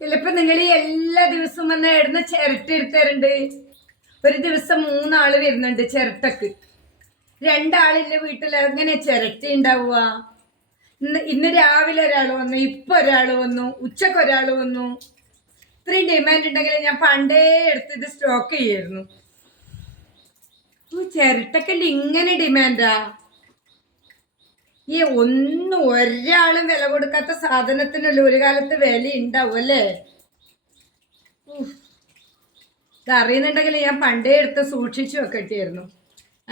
ചിലപ്പോ നിങ്ങൾ ഈ എല്ലാ ദിവസവും വന്ന് ഇടുന്ന ചിരട്ട എടുത്തരുണ്ട്. ഒരു ദിവസം 3 ആള് വരുന്നുണ്ട് ചിരട്ടക്ക്. 2 ആളിന്റെ വീട്ടിൽ എങ്ങനെ ചിരട്ട ഉണ്ടാവുക? ഇന്ന് രാവിലെ ഒരാൾ വന്നു, ഇപ്പൊ ഒരാൾ വന്നു, ഉച്ചക്ക് ഒരാൾ വന്നു. ഇത്രയും ഡിമാൻഡ് ഉണ്ടെങ്കിൽ ഞാൻ പണ്ടേ എടുത്ത് ഇത് സ്റ്റോക്ക് ചെയ്യായിരുന്നു. ചിരട്ടക്കല്ല ഇങ്ങനെ ഡിമാൻഡാ. ഈ ഒരാളും വില കൊടുക്കാത്ത സാധനത്തിനല്ല ഒരു കാലത്ത് വില ഉണ്ടാവും അല്ലേ? ഇത് അറിയുന്നുണ്ടെങ്കിൽ ഞാൻ പണ്ടേ എടുത്ത് സൂക്ഷിച്ചു വെക്കട്ടായിരുന്നു.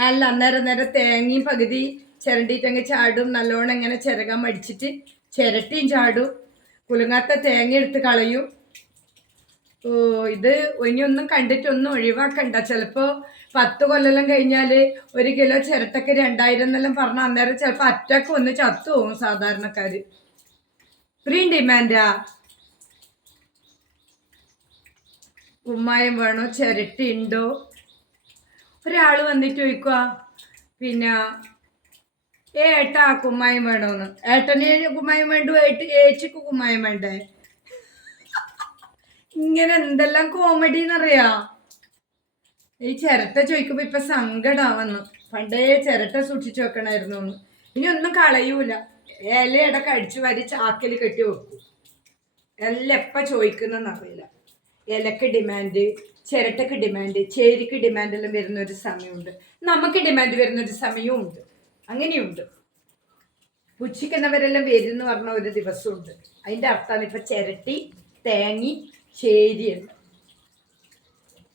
അല്ല, അന്നേരം തേങ്ങയും പകുതി ചിരണ്ടിയിട്ടങ്ങ് ചാടും. നല്ലോണം ഇങ്ങനെ ചിരകാൻ മടിച്ചിട്ട് ചിരട്ടിയും ചാടും. കുലുങ്ങാത്ത തേങ്ങ എടുത്ത് കളയും. ഓ, ഇത് ഇനിയൊന്നും കണ്ടിട്ടൊന്നും ഒഴിവാക്കണ്ട. ചിലപ്പോ 10 കൊല്ലം കഴിഞ്ഞാല് 1 കിലോ ചിരട്ടക്ക് 2000 എന്നെല്ലാം പറഞ്ഞ അന്നേരം ചിലപ്പോ അറ്റാക്ക് വന്ന് ചത്തു പോകും സാധാരണക്കാര്. ഇത്രയും ഡിമാൻഡാ. കുമ്മായം വേണോ, ചിരട്ടി ഉണ്ടോ? ഒരാള് വന്നിട്ട് ചോദിക്കുക, പിന്നെ ഏട്ടാ കുമ്മായം വേണോന്ന്. ഏട്ടന് കുമ്മായം വേണ്ടു, ഏച്ചിക്ക് കുമ്മായം വേണ്ടേ? ഇങ്ങനെ എന്തെല്ലാം കോമഡി എന്നറിയാ. ഈ ചിരട്ട ചോദിക്കുമ്പോ ഇപ്പൊ സങ്കടാവന്നു. പണ്ടേ ചിരട്ട സൂക്ഷിച്ചു വെക്കണായിരുന്നു. ഇനി ഒന്നും കളയൂല. ഇലയടക്കം അടിച്ചു വാരി ചാക്കിൽ കെട്ടി വെക്കും. എല്ലാം എപ്പ ചോദിക്കുന്നറിയില്ല. ഇലക്ക് ഡിമാൻഡ്, ചിരട്ടക്ക് ഡിമാൻഡ്, ചേരിക്ക് ഡിമാൻഡ് എല്ലാം വരുന്ന ഒരു സമയമുണ്ട്. നമുക്ക് ഡിമാൻഡ് വരുന്ന ഒരു സമയവും ഉണ്ട്. അങ്ങനെയുണ്ട്. പുച്ഛിക്കുന്നവരെല്ലാം വരുന്നു പറഞ്ഞ ഒരു ദിവസമുണ്ട്. അതിന്റെ അർത്ഥമാണ് ഇപ്പൊ ചിരട്ടി, തേങ്ങി, ചേരിയുണ്ട്.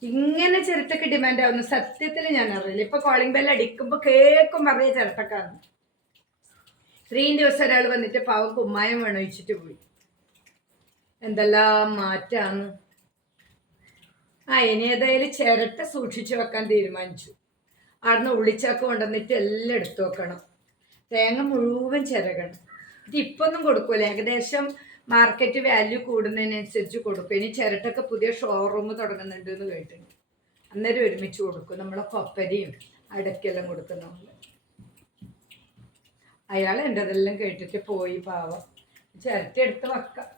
ഇങ്ങനെ ചിരട്ടക്ക് ഡിമാൻഡ് ആവുന്നു സത്യത്തിൽ ഞാൻ അറിയില്ല. ഇപ്പൊ കോളിംഗ് ബെല്ല് അടിക്കുമ്പോ കേക്കും അറിയ ചിരട്ടക്കാരന്. 3 ദിവസം ഒരാൾ വന്നിട്ട് പാവം കുമ്മായം വേണോയിച്ചിട്ട് പോയി. എന്തെല്ലാം മാറ്റാന്ന്. ഇനി ഏതായാലും ചിരട്ട സൂക്ഷിച്ചു വെക്കാൻ തീരുമാനിച്ചു. അവിടുന്ന് ഉള്ളിച്ചാക്ക് കൊണ്ടുവന്നിട്ട് എല്ലാം എടുത്തു വെക്കണം. തേങ്ങ മുഴുവൻ ചിരകണം. ഇത് ഇപ്പൊന്നും കൊടുക്കൂല. ഏകദേശം മാർക്കറ്റ് വാല്യൂ കൂടുന്നതിനനുസരിച്ച് കൊടുക്കും. ഇനി ചിരട്ടൊക്കെ പുതിയ ഷോറൂം തുടങ്ങുന്നുണ്ട് എന്ന് കേട്ടിട്ടുണ്ട്. അന്നേരം ഒരുമിച്ച് കൊടുക്കും. നമ്മളെ കൊപ്പരിയും അടക്കെല്ലാം കൊടുക്കുന്ന പോലെ. അയാൾ എൻ്റെ അതെല്ലാം കേട്ടിട്ട് പോയി. പാവം. ചിരട്ട എടുത്ത് വെക്കാം.